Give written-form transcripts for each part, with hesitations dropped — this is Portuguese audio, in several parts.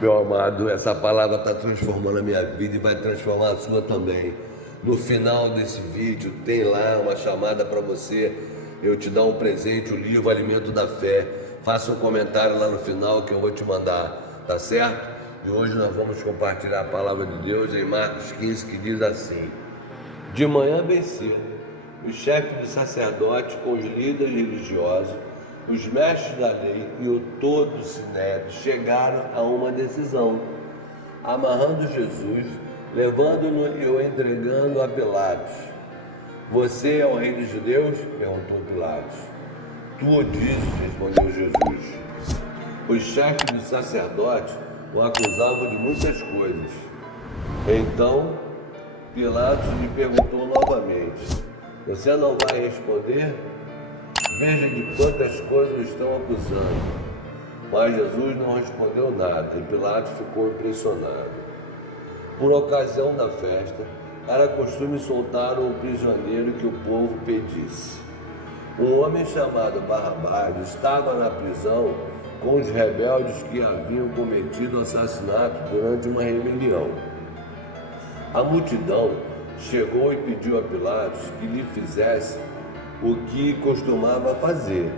Meu amado, essa palavra está transformando a minha vida e vai transformar a sua também. No final desse vídeo tem lá uma chamada para você. Eu te dar um presente, o livro Alimento da Fé. Faça um comentário lá no final que eu vou te mandar, tá certo? E hoje nós vamos compartilhar a palavra de Deus em Marcos 15, que diz assim: de manhã bem cedo, os chefes de sacerdotes com os líderes religiosos, os mestres da lei e o todo o sinédrio chegaram a uma decisão, amarrando Jesus, levando-no e o entregando a Pilatos. Você é o rei dos judeus? Perguntou Pilatos. Tu o dizes, respondeu Jesus. Os chefes dos sacerdotes o acusavam de muitas coisas. Então Pilatos lhe perguntou novamente: você não vai responder? Veja de quantas coisas o estão acusando. Mas Jesus não respondeu nada e Pilatos ficou impressionado. Por ocasião da festa, era costume soltar o prisioneiro que o povo pedisse. Um homem chamado Barrabás estava na prisão com os rebeldes que haviam cometido assassinato durante uma rebelião. A multidão chegou e pediu a Pilatos que lhe fizesse o que costumava fazer.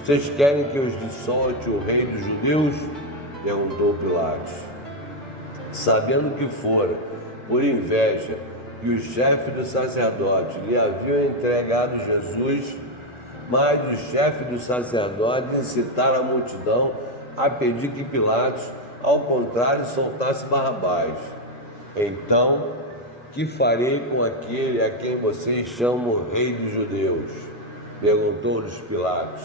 Vocês querem que eu lhes solte o rei dos judeus? Perguntou Pilatos. Sabendo que fora por inveja que os chefes dos sacerdotes lhe haviam entregado Jesus, mas os chefes dos sacerdotes incitaram a multidão a pedir que Pilatos, ao contrário, soltasse Barrabás. Então, que farei com aquele a quem vocês chamam rei dos judeus? Perguntou-lhes Pilatos.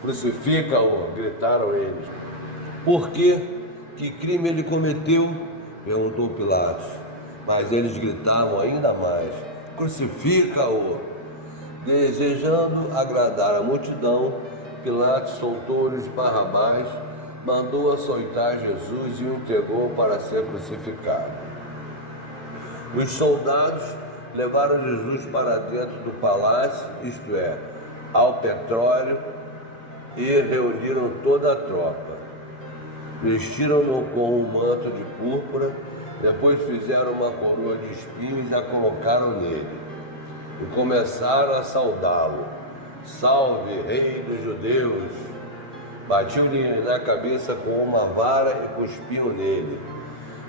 Crucifica-o, gritaram eles. Por quê? Que crime ele cometeu? Perguntou Pilatos. Mas eles gritavam ainda mais: crucifica-o! Desejando agradar a multidão, Pilatos soltou-lhes Barrabás, mandou açoitar Jesus e o entregou para ser crucificado. Os soldados levaram Jesus para dentro do palácio, isto é, ao petróleo, e reuniram toda a tropa. Vestiram-no com um manto de púrpura, depois fizeram uma coroa de espinhos e a colocaram nele. E começaram a saudá-lo. Salve, rei dos judeus! Batiam-lhe na cabeça com uma vara e cuspiam nele.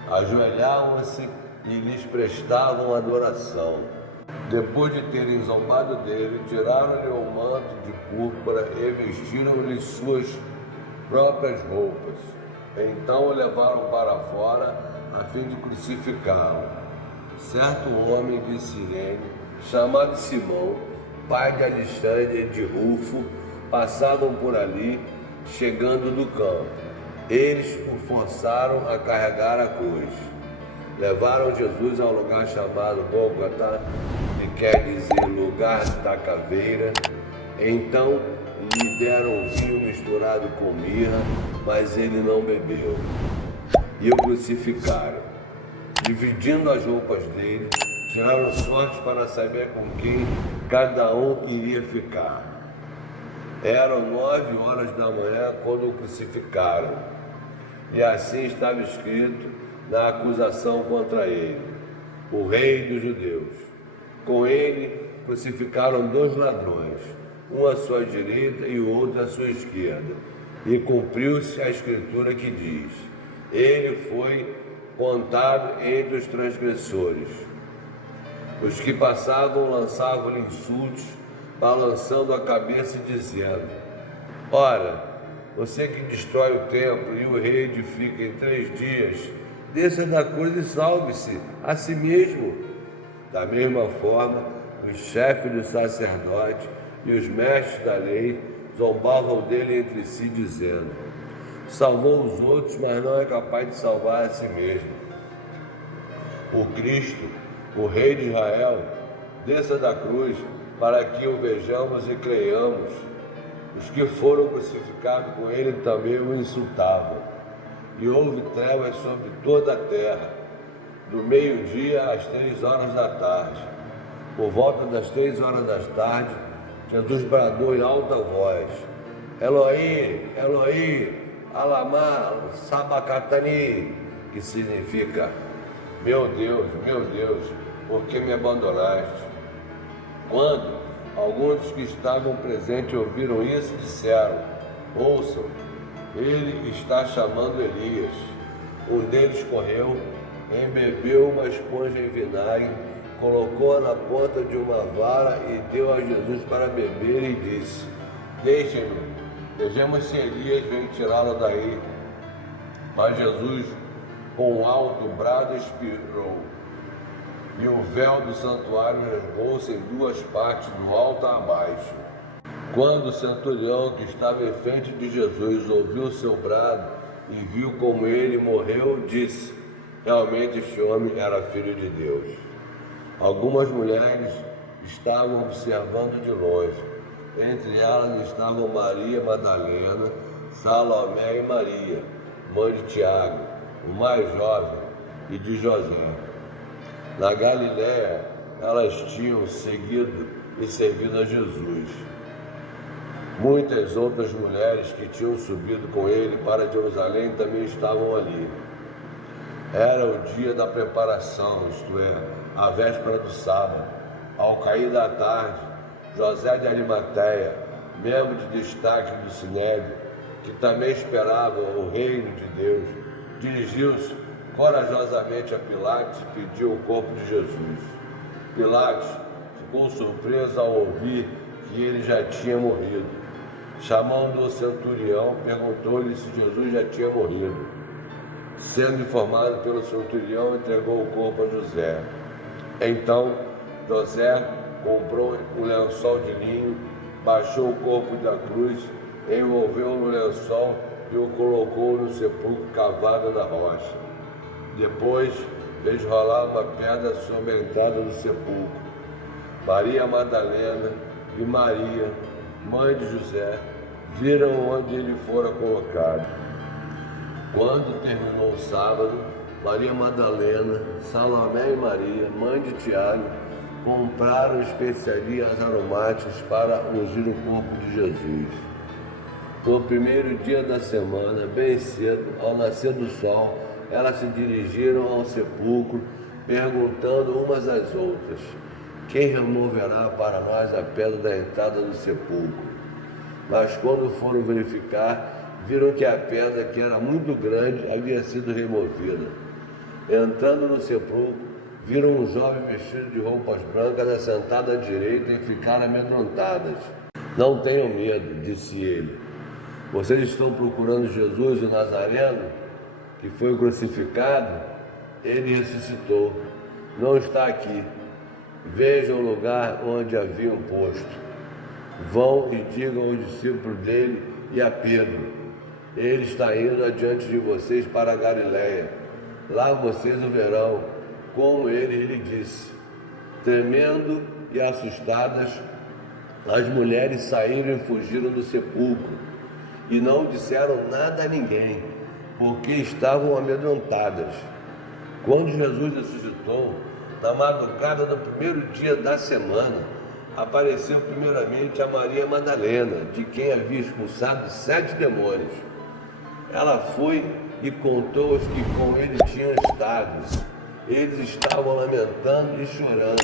Ajoelhavam-se e lhes prestavam adoração. Depois de terem zombado dele, tiraram-lhe o manto de púrpura e vestiram-lhe suas próprias roupas. Então o levaram para fora a fim de crucificá-lo. Certo homem de Cirene, chamado Simão, pai de Alexandre e de Rufo, passavam por ali, chegando do campo. Eles o forçaram a carregar a cruz. Levaram Jesus ao lugar chamado Gólgota, que quer dizer lugar da caveira. Então lhe deram vinho misturado com mirra, mas ele não bebeu. E o crucificaram. Dividindo as roupas dele, tiraram sorte para saber com quem cada um iria ficar. Eram 9 horas da manhã quando o crucificaram. E assim estava escrito na acusação contra ele: o rei dos judeus. Com ele crucificaram 2 ladrões, um à sua direita e o outro à sua esquerda. E cumpriu-se a escritura que diz: ele foi contado entre os transgressores. Os que passavam lançavam-lhe insultos, balançando a cabeça e dizendo: ora, você que destrói o templo e o reedifica em 3 dias, desça da cruz e salve-se a si mesmo. Da mesma forma, os chefes dos sacerdotes e os mestres da lei zombavam dele entre si, dizendo: salvou os outros, mas não é capaz de salvar a si mesmo. O Cristo, o Rei de Israel, desça da cruz para que o vejamos e creiamos. Os que foram crucificados com ele também o insultavam. E houve trevas sobre toda a terra, do meio-dia às 3 horas da tarde. Por volta das 3 horas da tarde, Jesus bradou em alta voz: Eloi, Eloi, Alamá Sabacatani, que significa: meu Deus, por que me abandonaste? Quando alguns dos que estavam presentes ouviram isso, disseram: ouçam, ele está chamando Elias. Um deles correu, embebeu uma esponja em vinagre, colocou-a na ponta de uma vara e deu a Jesus para beber e disse: deixem-no, vejamos se Elias vem tirá-lo daí. Mas Jesus, com um alto brado, expirou, e o véu do santuário rasgou-se em duas partes, do alto a baixo. Quando o centurião que estava em frente de Jesus ouviu o seu brado e viu como ele morreu, disse: realmente este homem era filho de Deus. Algumas mulheres estavam observando de longe. Entre elas estavam Maria Madalena, Salomé e Maria, mãe de Tiago, o mais jovem, e de José. Na Galiléia, elas tinham seguido e servido a Jesus. Muitas outras mulheres que tinham subido com ele para Jerusalém também estavam ali. Era o dia da preparação, isto é, a véspera do sábado. Ao cair da tarde, José de Arimateia, membro de destaque do Sinédrio, que também esperava o reino de Deus, dirigiu-se corajosamente a Pilatos e pediu o corpo de Jesus. Pilatos ficou surpreso ao ouvir que ele já tinha morrido. Chamando o centurião, perguntou-lhe se Jesus já tinha morrido. Sendo informado pelo centurião, entregou o corpo a José. Então, José comprou um lençol de linho, baixou o corpo da cruz, envolveu-o no lençol e o colocou no sepulcro cavado na rocha. Depois, fez rolar uma pedra sobre a entrada do sepulcro. Maria Madalena e Maria, mãe de José, viram onde ele fora colocado. Quando terminou o sábado, Maria Madalena, Salomé e Maria, mãe de Tiago, compraram especiarias aromáticas para ungir o corpo de Jesus. No primeiro dia da semana, bem cedo, ao nascer do sol, elas se dirigiram ao sepulcro, perguntando umas às outras: quem removerá para nós a pedra da entrada do sepulcro? Mas quando foram verificar, viram que a pedra, que era muito grande, havia sido removida. Entrando no sepulcro, viram um jovem vestido de roupas brancas assentado à direita e ficaram amedrontadas. Não tenham medo, disse ele. Vocês estão procurando Jesus, o Nazareno, que foi crucificado? Ele ressuscitou. Não está aqui. Vejam o lugar onde haviam posto. Vão e digam aos discípulos dele e a Pedro: ele está indo adiante de vocês para a Galiléia. Lá vocês o verão, como ele lhe disse. Tremendo e assustadas, as mulheres saíram e fugiram do sepulcro e não disseram nada a ninguém, porque estavam amedrontadas. Quando Jesus ressuscitou, na madrugada do primeiro dia da semana, apareceu primeiramente a Maria Madalena, de quem havia expulsado 7 demônios. Ela foi e contou aos que com ele tinham estado. Eles estavam lamentando e chorando.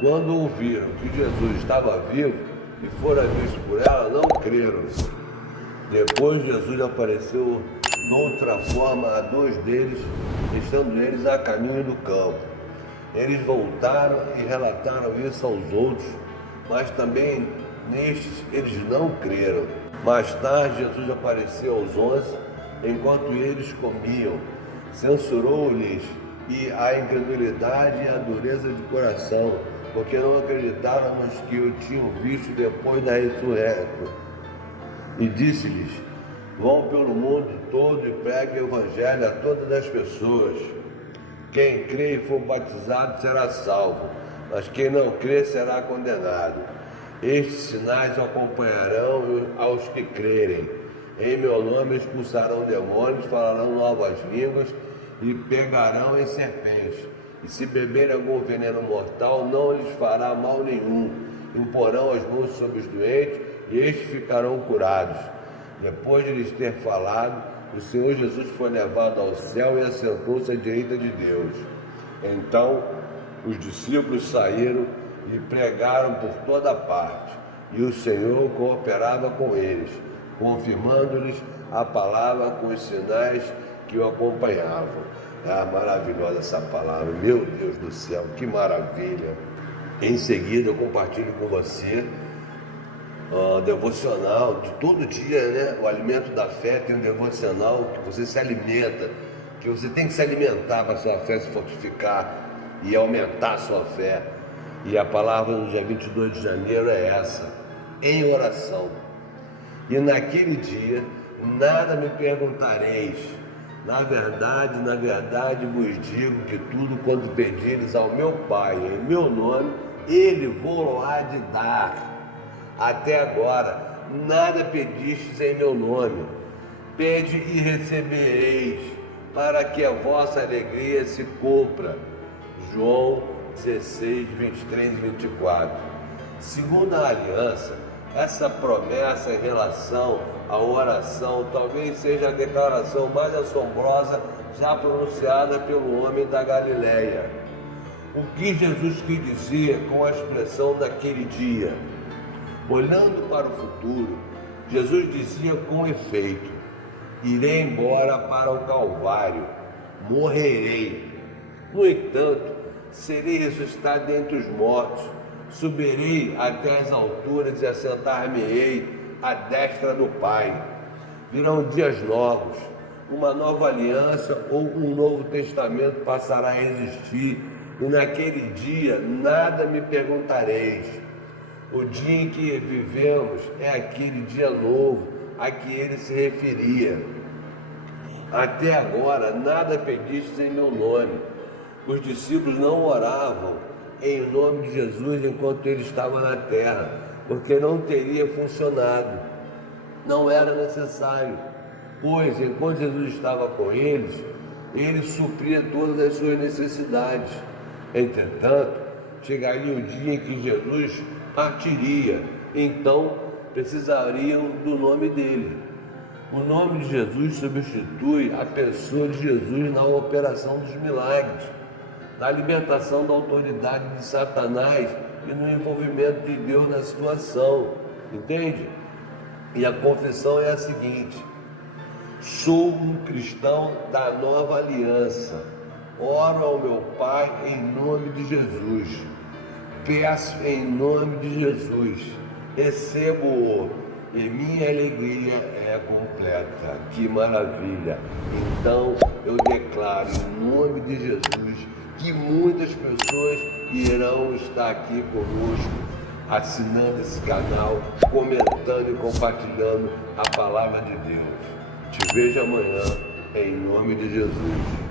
Quando ouviram que Jesus estava vivo e fora visto por ela, não creram. Depois Jesus apareceu de outra forma a 2 deles, estando eles a caminho do campo. Eles voltaram e relataram isso aos outros, mas também nestes eles não creram. Mais tarde, Jesus apareceu aos 11, enquanto eles comiam. Censurou-lhes a incredulidade e a dureza de coração, porque não acreditaram nos que o tinham visto depois da ressurreição. E disse-lhes: vão pelo mundo todo e preguem o evangelho a todas as pessoas. Quem crê e for batizado será salvo, mas quem não crê será condenado. Estes sinais acompanharão aos que crerem. Em meu nome expulsarão demônios, falarão novas línguas e pegarão em serpentes. E se beberem algum veneno mortal, não lhes fará mal nenhum. Imporão as mãos sobre os doentes e estes ficarão curados. Depois de lhes ter falado, o Senhor Jesus foi levado ao céu e assentou-se à direita de Deus. Então os discípulos saíram e pregaram por toda parte, e o Senhor cooperava com eles, confirmando-lhes a palavra com os sinais que o acompanhavam. Ah, maravilhosa essa palavra, meu Deus do céu, que maravilha! Em seguida eu compartilho com você devocional de todo dia, né? O alimento da fé tem um devocional que você se alimenta, que você tem que se alimentar para a sua fé se fortificar e aumentar a sua fé. E a palavra no dia 22 de janeiro é essa: em oração. E naquele dia nada me perguntareis. Na verdade vos digo que tudo quanto pedires ao meu Pai em meu nome, Ele vou-lo-á de dar. Até agora nada pedistes em meu nome. Pede e recebereis, para que a vossa alegria se cumpra. João 16, 23 e 24. Segundo a aliança, essa promessa em relação à oração talvez seja a declaração mais assombrosa já pronunciada pelo homem da Galileia. O que Jesus quis dizer com a expressão daquele dia? Olhando para o futuro, Jesus dizia com efeito: irei embora para o Calvário, morrerei. No entanto, serei ressuscitado dentre os mortos, subirei até as alturas e assentar-me-ei à destra do Pai. Virão dias novos, uma nova aliança ou um novo testamento passará a existir, e naquele dia nada me perguntareis. O dia em que vivemos é aquele dia novo a que ele se referia. Até agora nada pedistes em meu nome. Os discípulos não oravam em nome de Jesus enquanto ele estava na terra, porque não teria funcionado. Não era necessário, pois enquanto Jesus estava com eles, ele supria todas as suas necessidades. Entretanto, chegaria o dia em que Jesus partiria, então precisariam do nome dele. O nome de Jesus substitui a pessoa de Jesus na operação dos milagres, na alimentação da autoridade de Satanás e no envolvimento de Deus na situação, entende? E a confissão é a seguinte: sou um cristão da nova aliança, oro ao meu Pai em nome de Jesus, peço em nome de Jesus, recebo-o e minha alegria é completa. Que maravilha! Então eu declaro em nome de Jesus que muitas pessoas irão estar aqui conosco, assinando esse canal, comentando e compartilhando a palavra de Deus. Te vejo amanhã, em nome de Jesus.